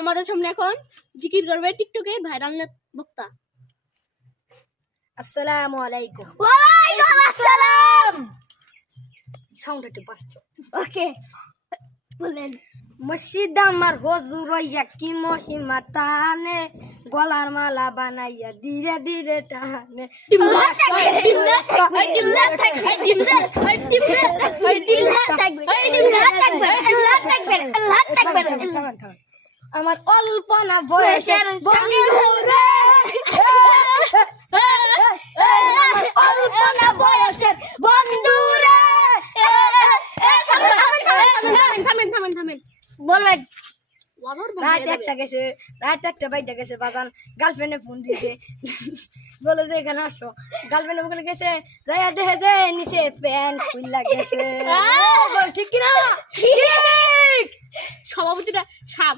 আমাদের সামনে এখন জিকির করবে টিকটকের ভাইরাল বক্তা। আসসালামু আলাইকুম। ওয়ালাইকুম আসসালাম। সাউন্ড একটু বাড়ছে। ওকে বলেন। মসজিদ আমার হুজুর হইয়া কি মহিমা তানে, গলার মালা বানাইয়া ধীরে ধীরে টানে। আমার অল্পনা বয়সের বন্ধুরে, আমার অল্পনা বয়সের বন্ধুরে। বলবেন রাত একটা বাইজা গেছে, বাজান গার্লফ্রেন্ডে ফোন দিয়েছে, বলে যে এখানে আসো। গার্লফ্রেন্ডে বলে গেছে, যাইয়া দেখে যে নিচে প্যান্ট খুললা গেছে। ঠিক কিনা? সভাপতিটা সাপ।